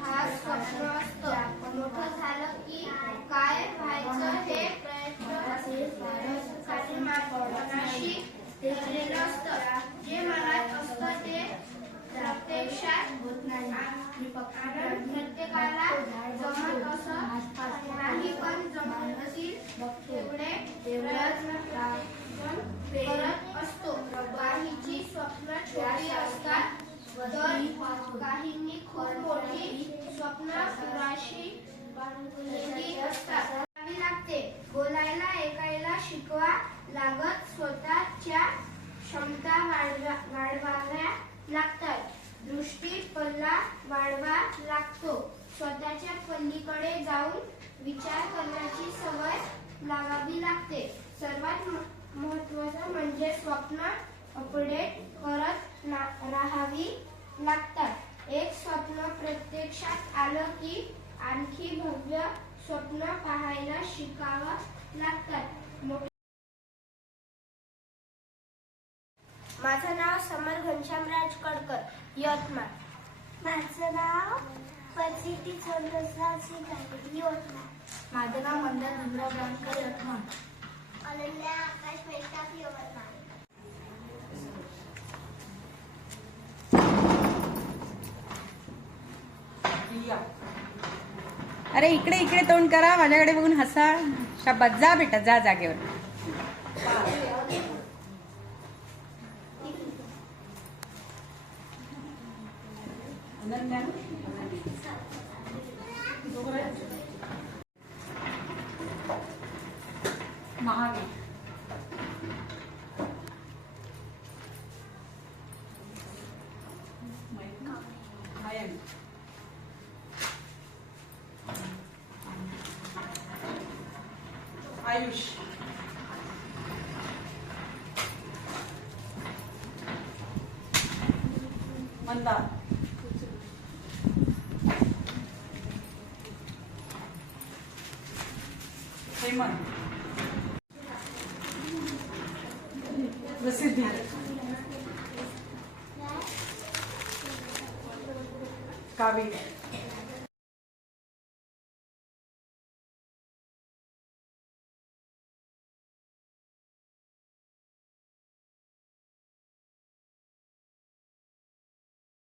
हा स्वप्न असतं मोठं झालं की काय व्हायचं हे प्रयत्न मनाशी ठरलेलं असतं जे मनात असतं ते प्रत्यक्षात होत नाही प्रत्येकाला काहींनी खूप मोठी स्वप्न सुराशी असतात. लागते. बोलायला ऐकायला शिकवा लागत स्वतःच्या क्षमता वाढवाव्या लागतात. दृष्टी पल्ला वाढवा लागतो. स्वतःच्या पल्लीकडे जाऊन विचार करण्याची सवय लावावी लागते. सर्वात महत्वाचं महत्त्वाचं म्हणजे स्वप्न अपडेट करत राहावी लागतात. एक स्वप्न प्रत्यक्षात आलं की आणखी भव्य स्वप्न पाहायला शिकावं लागतात. माझं नाव समर घनश्यामराज कडकर यवतमाळ. माझं नाव प्रसिद्धी चंद्रराव सिंग यवतमाळ. माझं नाव मंदार भीमराव गावकर यवतमाळ. अनन्या आकाश मेहता यवतमाळ. अरे इकडे इकडे तोंड करा माझ्याकडे बघून हसा. शाबात जा बेटा जा जागेवर. महावीर. आयुष मंदा हेमंत प्रसिद्धी कावी